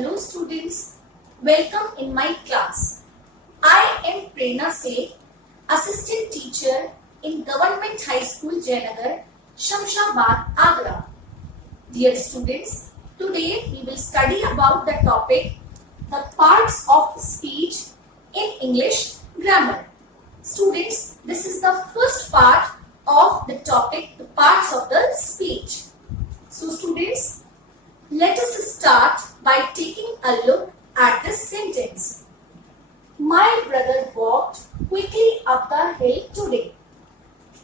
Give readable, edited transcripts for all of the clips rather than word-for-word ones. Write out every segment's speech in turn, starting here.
Hello students, welcome in my class. I am Prerna Seth, Assistant Teacher in Government High School Jayanagar, Shamshabad, Agra. Dear students, today we will study about the topic the parts of speech in English grammar. Students, this is the first part of the topic, the parts of the speech. So students, let us start by taking a look at this sentence. My brother walked quickly up the hill today.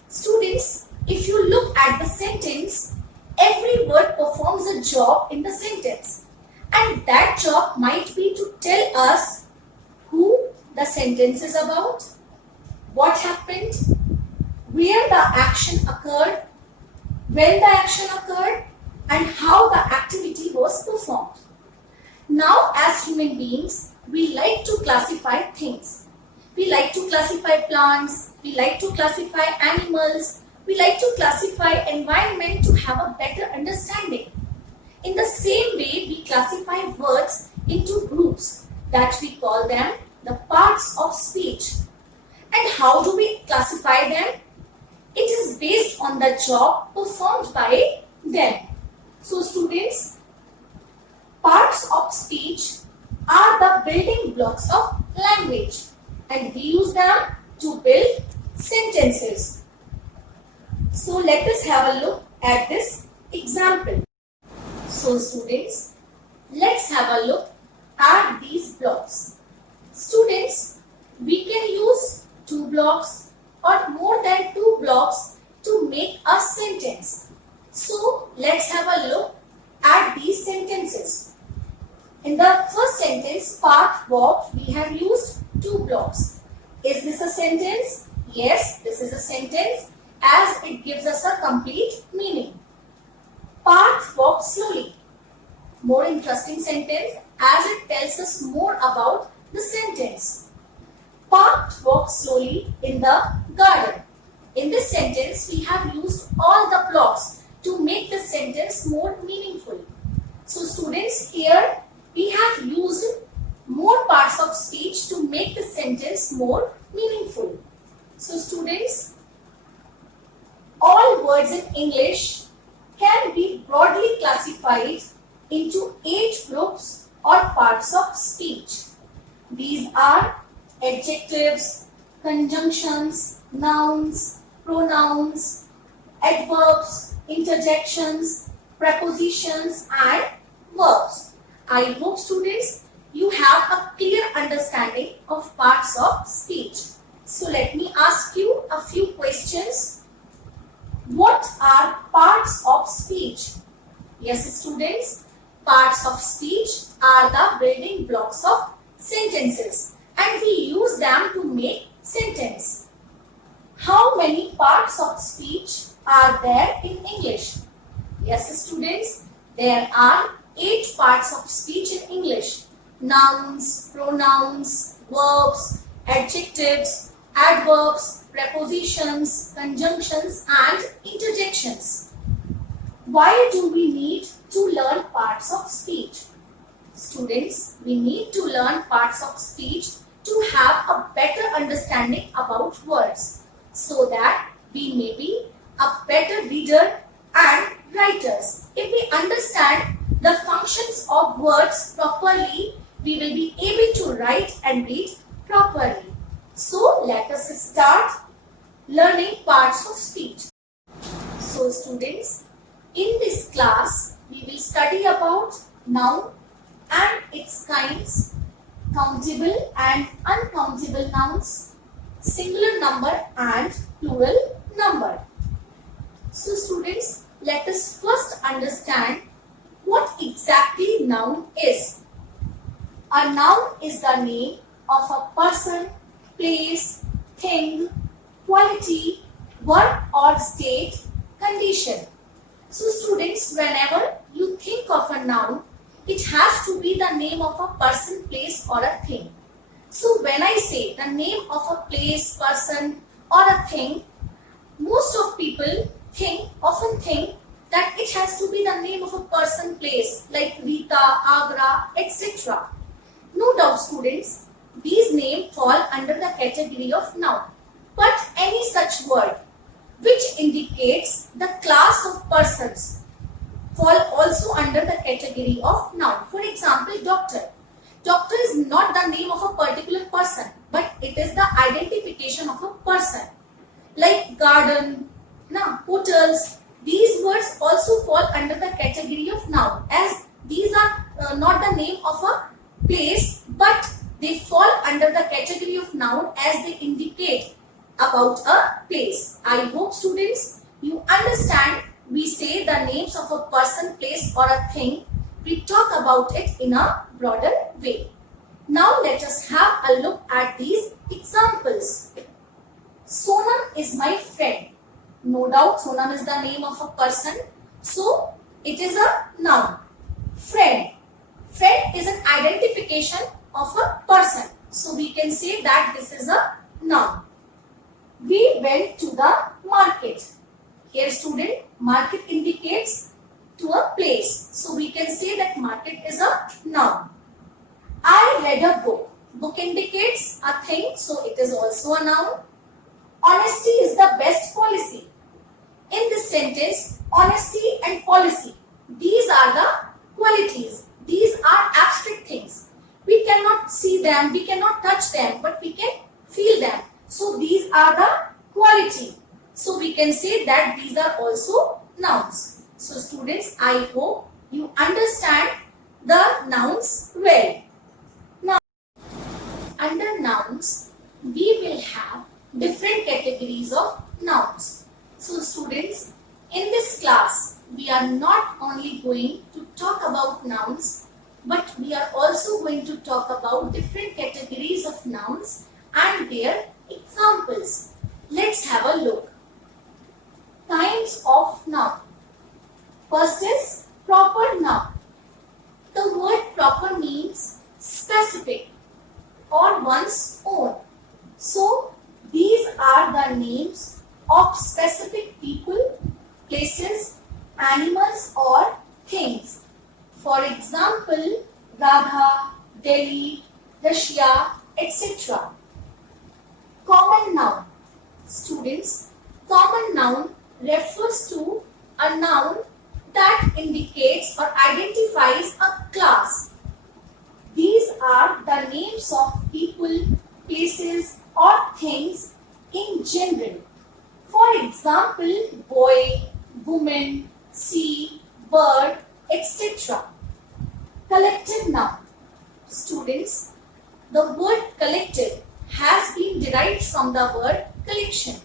Students, if you look at the sentence, every word performs a job in the sentence. And that job might be to tell us who the sentence is about, what happened, where the action occurred, when the action occurred, and how the activity was performed. Now, as human beings, we like to classify things. We like to classify plants, we like to classify animals, we like to classify environment to have a better understanding. In the same way, we classify words into groups that we call them the parts of speech. And how do we classify them? It is based on the job performed by them. So students, parts of speech are the building blocks of language and we use them to build sentences. So let us have a look at this example. So students, let's have a look at these blocks. Students, we can use 2 blocks or more than 2 blocks to make a sentence. So let's have a look at these sentences. In the first sentence, part walked, we have used 2 blocks. Is this a sentence? Yes, this is a sentence as it gives us a complete meaning. Part walked slowly. More interesting sentence as it tells us more about the sentence. Part walked slowly in the garden. In this sentence, we have used all the blocks to make the sentence more meaningful. So students, here we have used more parts of speech to make the sentence more meaningful. So students, all words in English can be broadly classified into 8 groups or parts of speech. These are adjectives, conjunctions, nouns, pronouns, adverbs, interjections, prepositions and verbs. I hope students you have a clear understanding of parts of speech. So let me ask you a few questions. What are parts of speech? Yes students, parts of speech are the building blocks of sentences and we use them to make sentence. How many parts of speech are there in English? Yes students, there are 8 parts of speech in English. Nouns, pronouns, verbs, adjectives, adverbs, prepositions, conjunctions and interjections. Why do we need to learn parts of speech? Students, we need to learn parts of speech to have a better understanding about words so that we may be a better reader and writers. If we understand the functions of words properly, we will be able to write and read properly. So let us start learning parts of speech. So students, in this class, we will study about noun and its kinds, countable and uncountable nouns, singular number and plural number. So students, let us first understand what exactly noun is. A noun is the name of a person, place, thing, quality, work or state, condition. So students, whenever you think of a noun, it has to be the name of a person, place or a thing. So when I say the name of a place, person or a thing, most of people often think that it has to be the name of a person, place like Rita, Agra, etc. No doubt, students, these names fall under the category of noun. But any such word which indicates the class of persons fall also under the category of noun. For example, doctor. Doctor is not the name of a particular person, but it is the identification of a person. Like garden, hotels, these words also fall under the category of noun, as these are not the name of a place, but they fall under the category of noun as they indicate about a place. I hope, students, you understand. We say the names of a person, place or a thing. We talk about it in a broader way. Now let us have a look at these examples. Sonam is my friend. No doubt Sonam is the name of a person. So it is a noun. Friend. Friend is an identification of a person. So we can say that this is a noun. We went to the market. Here, student, market indicates to a place. So we can say that market is a noun. I read a book. Book indicates a thing, so it is also a noun. Honesty is the best policy. In this sentence, honesty and policy, these are the qualities. These are abstract things. We cannot see them, we cannot touch them, but we can feel them. So these are the quality. So we can say that these are also nouns. So students, I hope you understand the nouns well. Now, under nouns, we will have different categories of nouns. So students, in this class, we are not only going to talk about nouns, but we are also going to talk about different categories of nouns and their examples. Let's have a look. Kinds of noun. First is proper noun. The word proper means specific or one's own. So these are the names of specific people, places, animals or things. For example, Radha, Delhi, Russia, etc. Common noun. Students, common noun refers to a noun that indicates or identifies a class. These are the names of people, places or things in general. For example, boy, woman, sea, bird, etc. Collective noun. Students, the word collective has been derived from the word collection.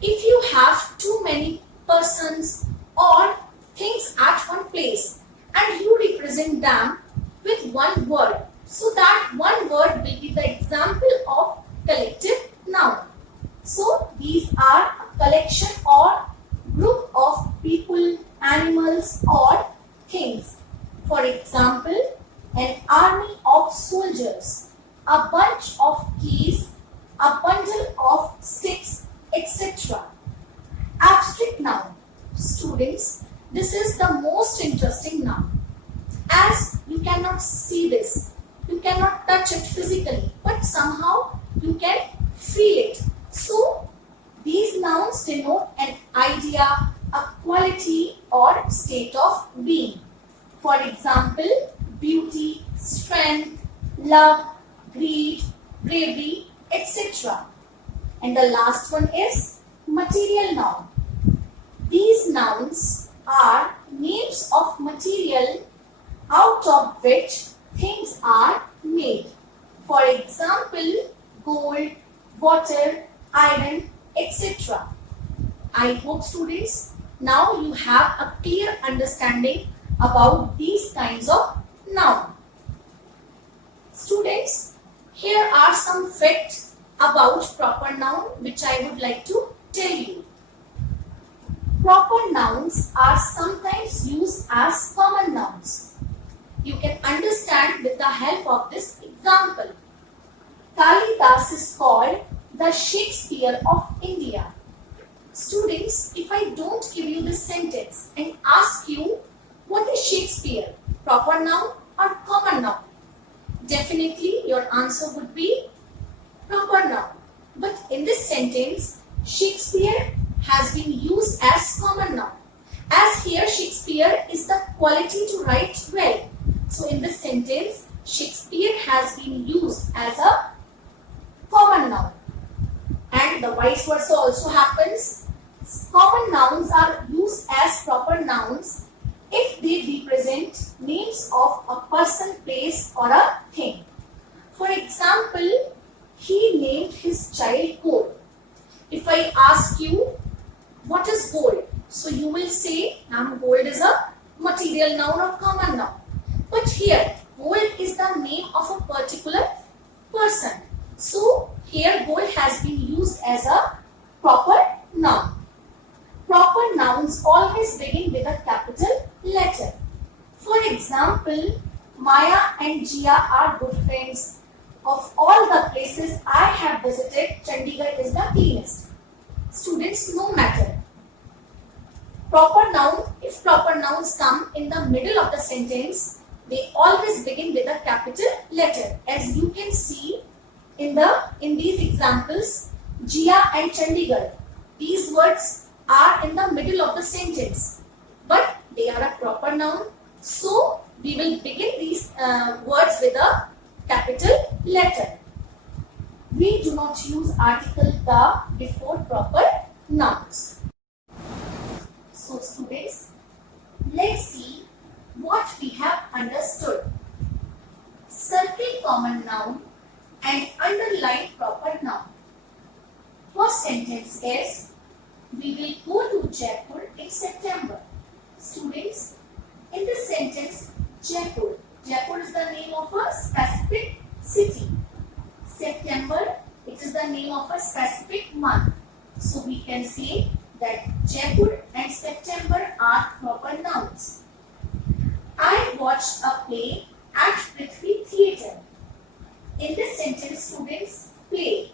If you have too many persons or things at one place and you represent them with one word, so that one word will be the example of collective noun. So these are a collection or group of people, animals or things. For example, an army of soldiers, a bunch of keys, a bundle of sticks, etc. Abstract noun. Students, this is the most interesting noun, as you cannot see this, you cannot touch it physically, but somehow you can feel it. So these nouns denote an idea, a quality or state of being. For example, beauty, strength, love, greed, bravery, etc. And the last one is material noun. These nouns are names of material out of which things are made. For example, gold, water, iron, etc. I hope, students, now you have a clear understanding about these kinds of noun. Students, here are some facts about proper noun which I would like to tell you. Proper nouns are sometimes used as common nouns. You can understand with the help of this example. Kalidas is called the Shakespeare of India. Students, if I don't give you this sentence and ask you what is Shakespeare, proper noun or common noun, definitely your answer would be proper noun. But in this sentence, Shakespeare has been used as common noun. As here Shakespeare is the quality to write well. So in this sentence, Shakespeare has been used as a common noun. And the vice versa also happens. Common nouns are used as proper nouns if they represent names of a person, place or a thing. For example, he named his child gold. If I ask you, what is gold? So you will say, gold is a material noun or common noun. But here, gold is the name of a particular person. So here gold has been used as a proper noun. Proper nouns always begin with a capital letter. For example, Maya and Jia are good friends. Of all the places I have visited, Chandigarh is the cleanest. Students, no matter. Proper noun, if proper nouns come in the middle of the sentence, they always begin with a capital letter. As you can see in these examples, Jia and Chandigarh, these words are in the middle of the sentence, but they are a proper noun. So we will begin these words with a capital letter. We do not use article the before proper nouns. So students, let's see what we have understood. Circle common noun and underline proper noun. First sentence is, we will go to Jaipur in September. Students, in this sentence, Jaipur is the name of a specific city. September, it is the name of a specific month. So we can say that Jaipur and September are proper nouns. I watched a play at Prithvi Theatre. In this sentence, students, play.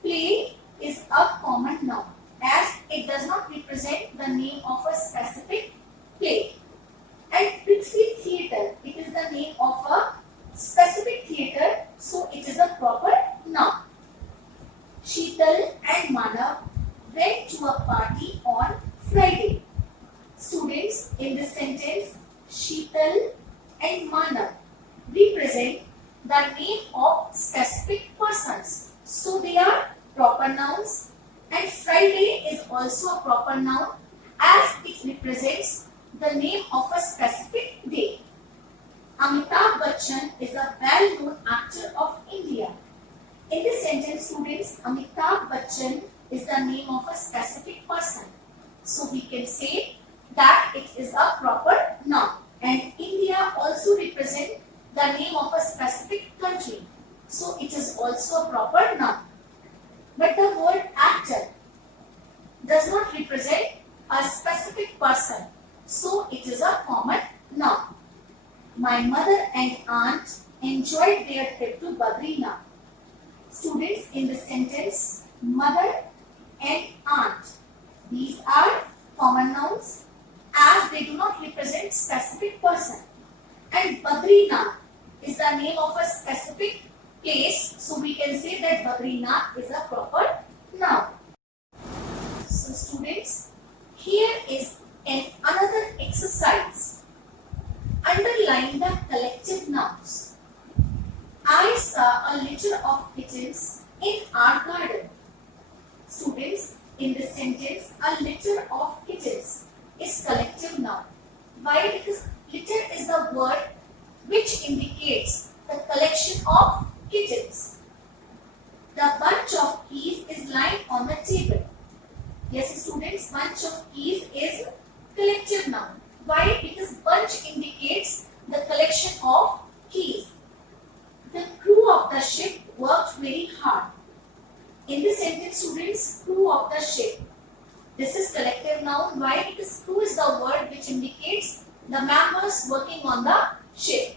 Play is a common noun as it does not represent the name of a specific play. And Prithvi Theatre, it is the name of a specific theatre, so it is a proper noun. Sheetal and Manav went to a party on Friday. Students, in this sentence, Sheetal and Manav represent the name of specific persons, so they are proper nouns. And Friday is also a proper noun as it represents the name of a specific day. Amitabh Bachchan is a well-known actor of India. In this sentence, students, Amitabh Bachchan is the name of a specific person. So we can say that it is a proper noun. And India also represents the name of a specific country. So it is also a proper noun. But the word actor does not represent a specific person. So it is a common noun. My mother and aunt enjoyed their trip to Badrinath. Students, in the sentence, mother and aunt, these are common nouns as they do not represent specific person. And Badrinath is the name of a specific place, so we can say that Badrinath is a proper noun. So students, here is another exercise. Underline the collective nouns. I saw a litter of kittens in our garden. Students, in this sentence, a litter of kittens is collective noun. Why? Because litter is the word which indicates the collection of kittens. The bunch of keys is lying on the table. Yes, students, bunch of keys is collective noun. Why? Because bunch indicates the collection of keys. The crew of the ship worked very hard. In this sentence, students, crew of the ship. This is collective noun. Why? Because crew is the word which indicates the members working on the ship.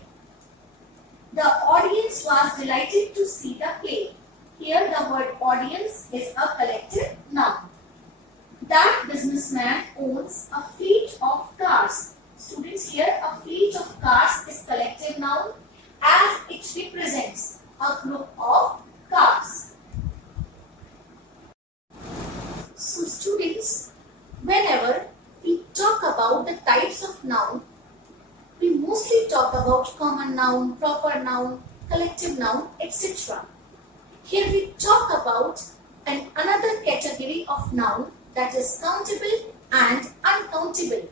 The audience was delighted to see the play. Here the word audience is a collective noun. That businessman owns a fleet of cars. Students, here a fleet of cars is collective noun as it represents a group of cars. So students, whenever we talk about the types of noun, we mostly talk about common noun, proper noun, collective noun, etc. Here we talk about another category of noun, that is countable and uncountable.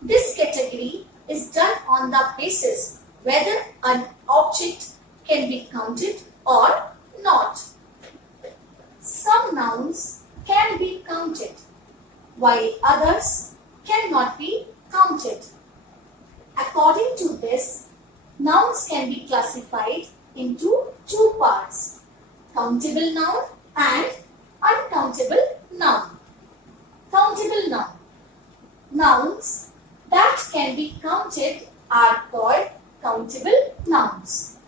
This category is done on the basis whether an object can be counted or not. Some nouns can be counted, while others cannot be counted. According to this, nouns can be classified into two parts: countable noun and uncountable noun. Countable noun. Nouns that can be counted are called countable nouns.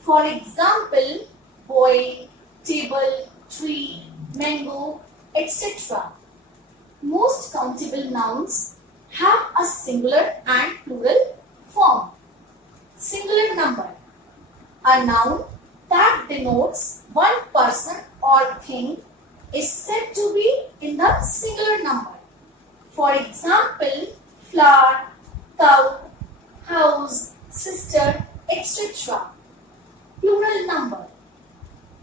For example, boy, table, tree, mango, etc. Most countable nouns have a singular and plural form. Singular number. A noun that denotes one person or thing is said to be in the singular number. For example, flower, cow, house, sister, etc. Plural number.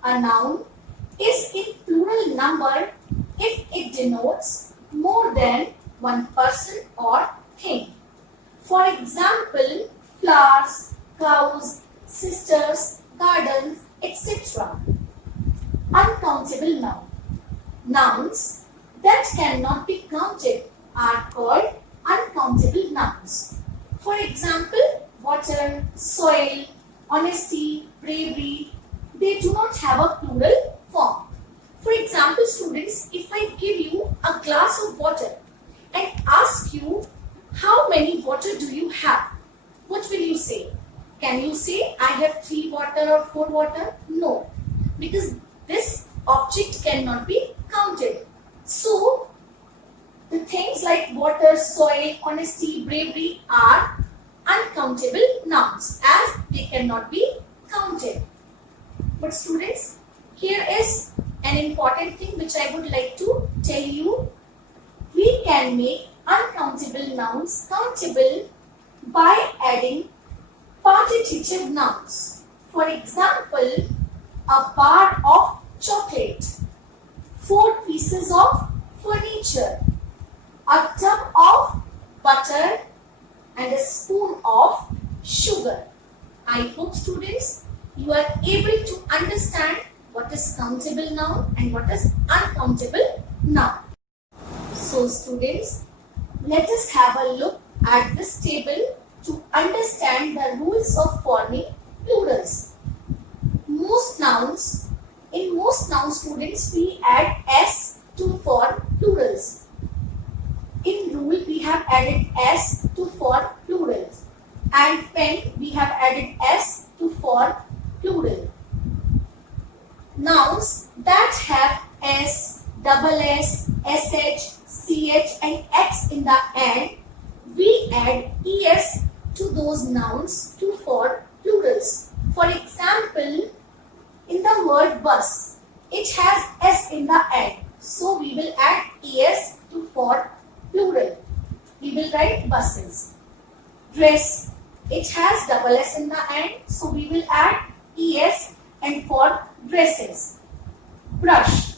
A noun is in plural number if it denotes more than one person or thing. For example, flowers, cows, sisters, gardens, etc. Uncountable noun. Nouns that cannot be counted are called uncountable nouns. For example, water, soil, honesty, bravery, they do not have a plural form. For example, students, if I give you a glass of water and ask you how many water do you have, what will you say? Can you say I have 3 water or 4 water? No, because this object cannot be counted. So, the things like water, soil, honesty, bravery are uncountable nouns as they cannot be counted. But students, here is an important thing which I would like to tell you. We can make uncountable nouns countable by adding participative nouns. For example, a bar of chocolate, 4 pieces of furniture, a tub of butter and a spoon of sugar. I hope students you are able to understand what is countable noun and what is uncountable noun. So students, let us have a look at this table to understand the rules of forming plurals. In most nouns students, we add s to form plurals. In rule, we have added s to form plurals. And pen, we have added s to form plural. Nouns that have s, double s, sh, ch and x in the end, we add es to those nouns to form plurals. For example, in the word bus, it has s in the end. So we will add es to form plural. We will write buses. Dress, it has double s in the end. So we will add es and form dresses. Brush,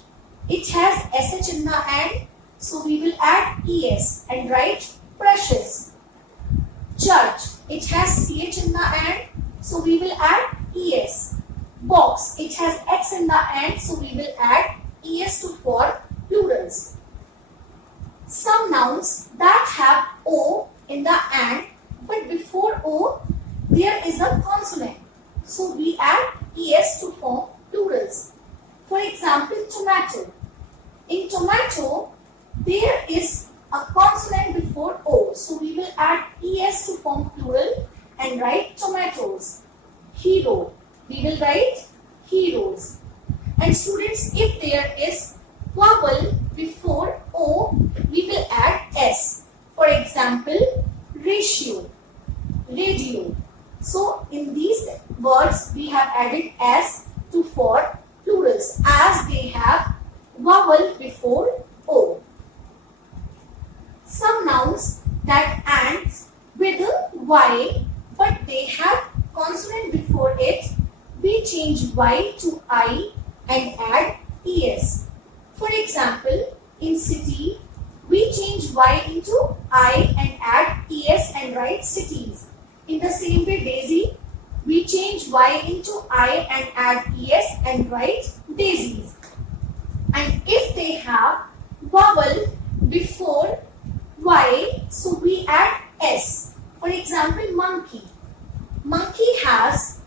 it has sh in the end. So we will add es and write brushes. Judge, it has ch in the end. So we will add es. Box, it has x in the end. So we will add es to form plurals. Some nouns that have o in the end, but before o there is a consonant. So we add es to form plurals. For example, tomato. In tomato, there is a consonant before o. So we will add es to form plural and write tomatoes. Hero, we will write heroes. And students, if there is vowel before O, we will add S. For example, ratio, radio. So in these words, we have added S to for plurals as they have vowel before O. Some nouns that ends with Y but they have consonant before it, we change Y to I and add ES. For example, in city, we change Y into I and add ES and write cities. In the same way, daisy, we change Y into I and add ES and write daisies. And if they have vowel before Y, so we add S. For example, monkey. Monkey has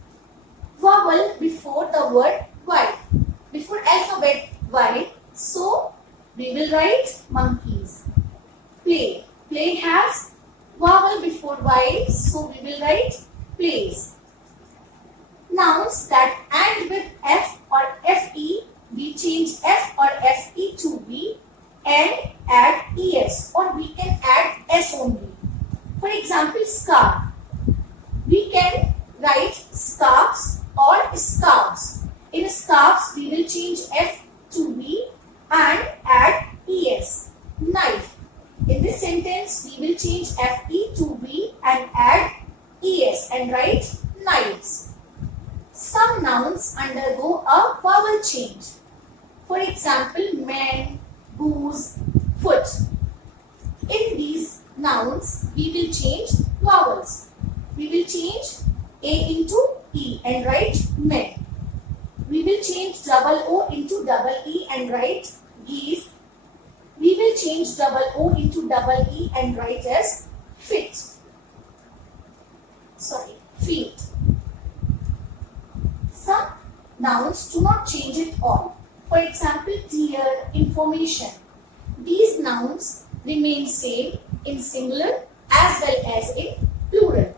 vowel before the word Y, before alphabet Y, so we will write monkeys. Play. Play has vowel before Y, so we will write plays. Nouns that end with F or FE, we change F or FE to V and add ES, or we can add S only. For example, scarf. We can write scarves or scarves. In scarves, we will change F to V and add ES. Knife. In this sentence, we will change FE to V and add ES and write knives. Some nouns undergo a vowel change. For example, man, goose, foot. In these nouns, we will change vowels. We will change A into E and write men. We will change double O into double E and write geese. We will change double O into double E and write as feet. Some nouns do not change at all. For example, dear, information. These nouns remain same in singular as well as in plural.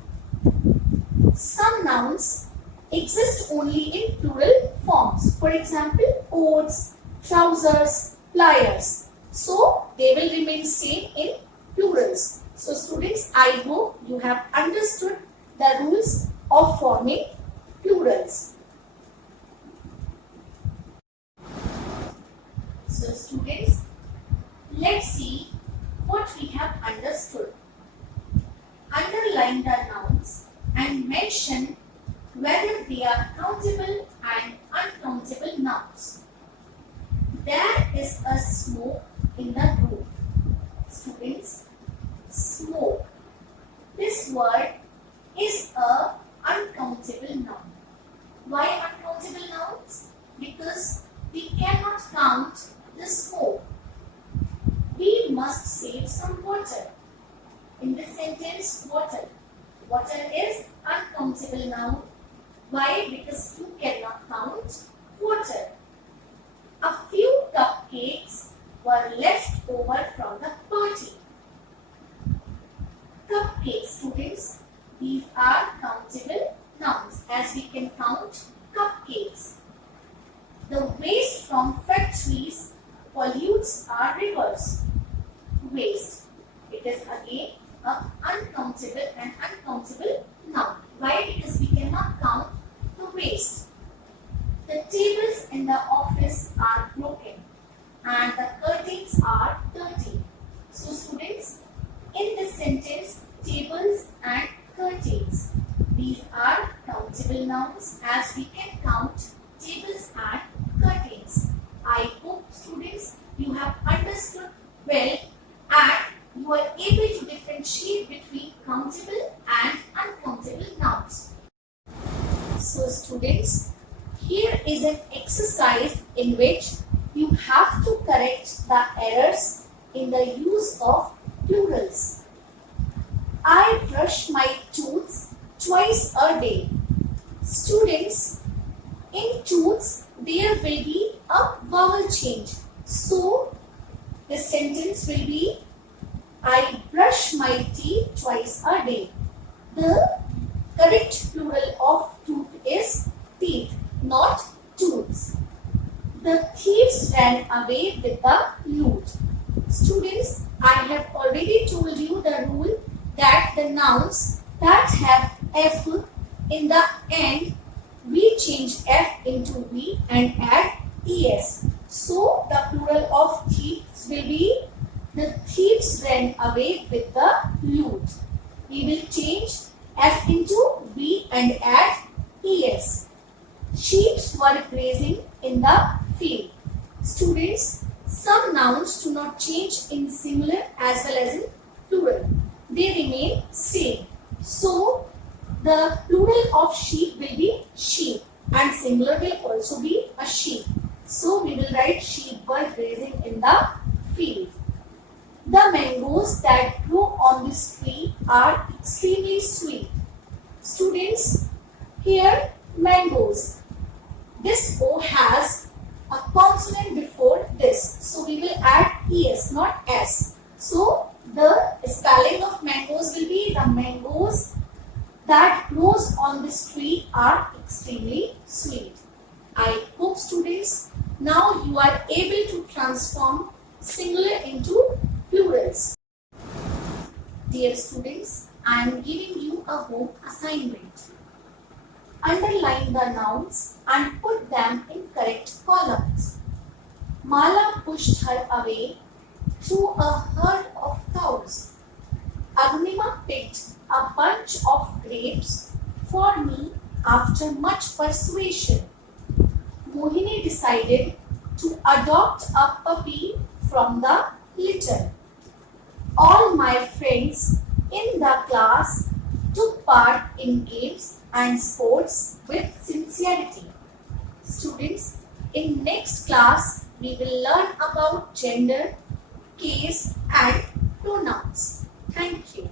Some nouns exist only in plural forms. For example, coats, trousers, pliers. So, they will remain same in plurals. So, students, I hope you have understood the rules of forming plurals. So, students, let's see what we have understood. Underline the nouns and mention whether they are countable and uncountable nouns. There is a smoke in the room. Students, smoke. This word is a uncountable noun. Why uncountable nouns? Because we cannot count the smoke. We must save some water. In this sentence, water. Water is uncountable noun. Why? Because you cannot count water. A few cupcakes were left over from the party. Cupcakes, students, these are countable nouns as we can count cupcakes. The waste from factories pollutes our rivers. Waste. It is again an uncountable and uncountable noun. Why? Because we cannot count the waste. The tables in the office are broken and the curtains are dirty. So students, in this sentence, tables and curtains, these are countable nouns as we can count tables and curtains. I hope students you have understood well and you are able to differentiate between countable and uncountable nouns. So students, here is an exercise in which you have to correct the errors in the use of plurals. I brush my tooth twice a day. Students, in tooths there will be a vowel change. So, the sentence will be I brush my teeth twice a day. The correct plural of tooth is teeth, not tooths. The thieves ran away with the loot. Students, I have already told you the rule that the nouns that have F in the end, we change F into V and add ES. So the plural of thieves will be the thieves ran away with the loot. We will change F into V and add ES. Sheep were grazing in the field. Students, some nouns do not change in singular as well as in plural. They remain same. So, the plural of sheep will be sheep and singular will also be a sheep. So, we will write sheep were grazing in the field. The mangoes that grow on this tree are extremely sweet. Students, here mangoes. This O has a consonant before this. So we will add ES, not S. So the spelling of mangoes will be the mangoes that grows on this tree are extremely sweet. I hope students now you are able to transform singular into plurals. Dear students, I am giving you a home assignment. Underline the nouns and put them in correct columns. Mala pushed her away through a herd of cows. Agnima picked a bunch of grapes for me after much persuasion. Mohini decided to adopt a puppy from the litter. All my friends in the class took part in games and sports with sincerity. Students, in next class, we will learn about gender, case and pronouns. Thank you.